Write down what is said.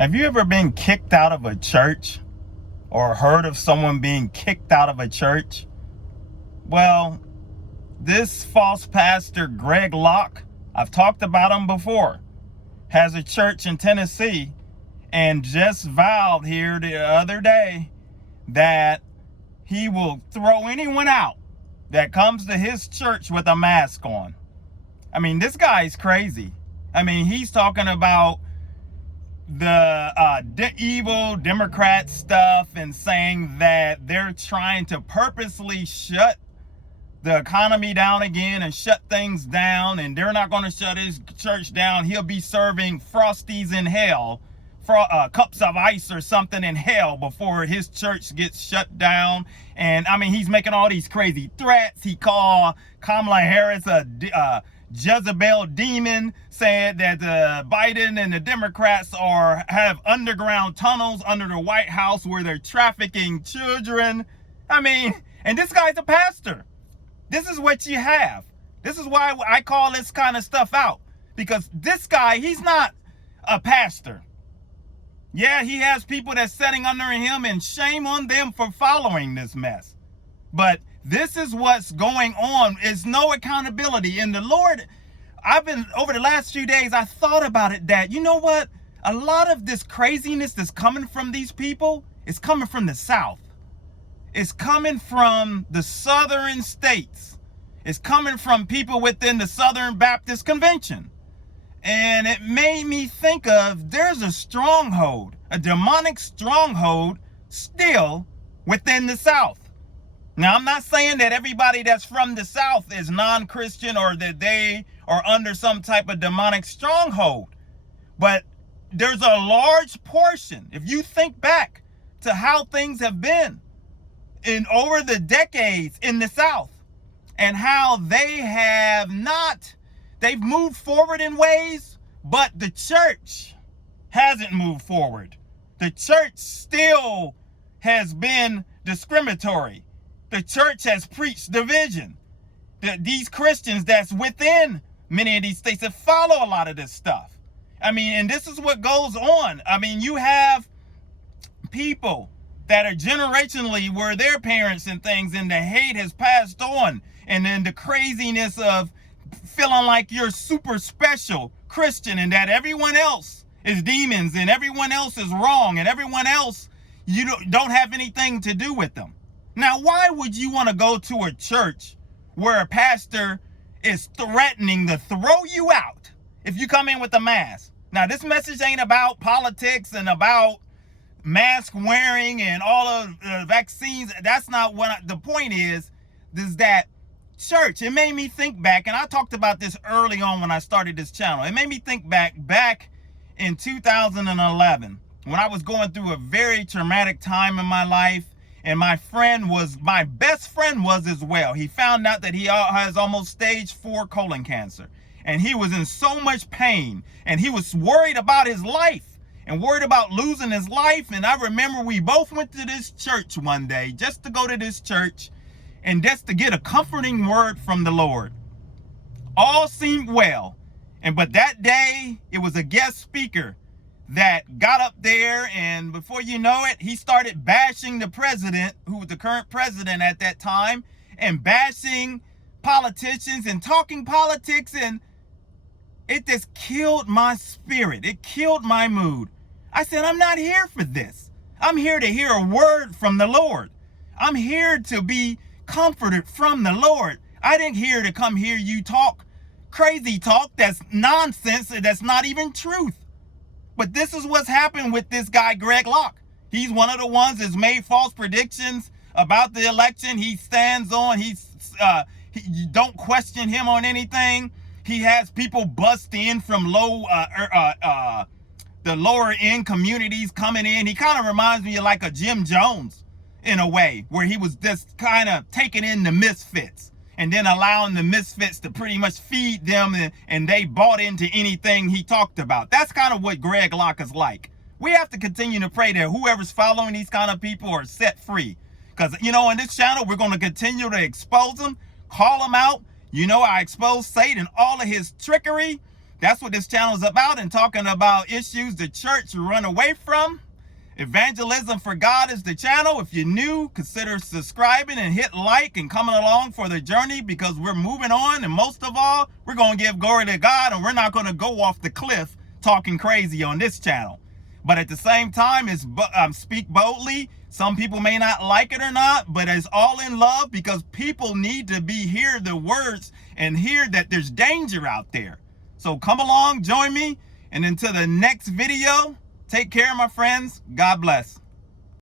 Have you ever been kicked out of a church or heard of someone being kicked out of a church? Well, this false pastor, Greg Locke, I've talked about him before, has a church in Tennessee and just vowed here the other day that he will throw anyone out that comes to his church with a mask on. I mean, this guy's crazy. I mean, he's talking about the evil Democrat stuff and saying that they're trying to purposely shut the economy down again and shut things down, and they're not going to shut his church down. He'll be serving Frosties in hell, cups of ice or something in hell before his church gets shut down. And I mean, he's making all these crazy threats. He called Kamala Harris a jezebel demon, said that Biden and the Democrats have underground tunnels under the White House where they're trafficking children. I mean, and this guy's a pastor. This is what you have. This is why I call this kind of stuff out, because this guy, he's not a pastor. Yeah, he has people that's sitting under him, and shame on them for following this mess. But this is what's going on. Is no accountability. And the Lord, over the last few days, I thought about it that, you know what? A lot of this craziness that's coming from these people is coming from the South. It's coming from the southern states. It's coming from people within the Southern Baptist Convention. And it made me think of, there's a stronghold, a demonic stronghold still within the South. Now, I'm not saying that everybody that's from the South is non-Christian or that they are under some type of demonic stronghold. But there's a large portion, if you think back to how things have been over the decades in the South, and how they've moved forward in ways, but the church hasn't moved forward. The church still has been discriminatory. The church has preached division. These Christians that's within many of these states that follow a lot of this stuff. I mean, and this is what goes on. I mean, you have people that are generationally were their parents and things, and the hate has passed on. And then the craziness of feeling like you're super special Christian and that everyone else is demons and everyone else is wrong and everyone else, you don't have anything to do with them. Now, why would you want to go to a church where a pastor is threatening to throw you out if you come in with a mask? Now, this message ain't about politics and about mask wearing and all of the vaccines. That's not what the point is that church, it made me think back, and I talked about this early on when I started this channel. It made me think back in 2011 when I was going through a very traumatic time in my life, and my best friend was as well. He found out that he has almost stage 4 colon cancer, and he was in so much pain, and he was worried about his life and worried about losing his life. And I remember we both went to this church one day, just to go to this church and just to get a comforting word from the Lord. All seemed well. But that day, it was a guest speaker that got up there, and before you know it, he started bashing the president, who was the current president at that time, and bashing politicians and talking politics, and it just killed my spirit. It killed my mood. I said, I'm not here for this. I'm here to hear a word from the Lord. I'm here to be comforted from the Lord. I didn't hear to come hear you talk crazy talk that's nonsense and that's not even truth. But this is what's happened with this guy, Greg Locke. He's one of the ones that's made false predictions about the election. He stands on, you don't question him on anything. He has people bust in from the lower end communities coming in. He kind of reminds me of like a Jim Jones in a way, where he was just kind of taking in the misfits and then allowing the misfits to pretty much feed them, and they bought into anything he talked about. That's kind of what Greg Locke is like. We have to continue to pray that whoever's following these kind of people are set free. Because, you know, in this channel, we're going to continue to expose them, call them out. You know, I expose Satan, all of his trickery. That's what this channel is about, and talking about issues the church run away from. Evangelism for God is the channel. If you're new, consider subscribing and hit like and coming along for the journey, because we're moving on, and most of all, we're going to give glory to God, and we're not going to go off the cliff talking crazy on this channel. But at the same time, it's speak boldly. Some people may not like it or not, but it's all in love, because people need to hear the words and hear that there's danger out there. So come along, join me, and until the next video, take care, my friends. God bless.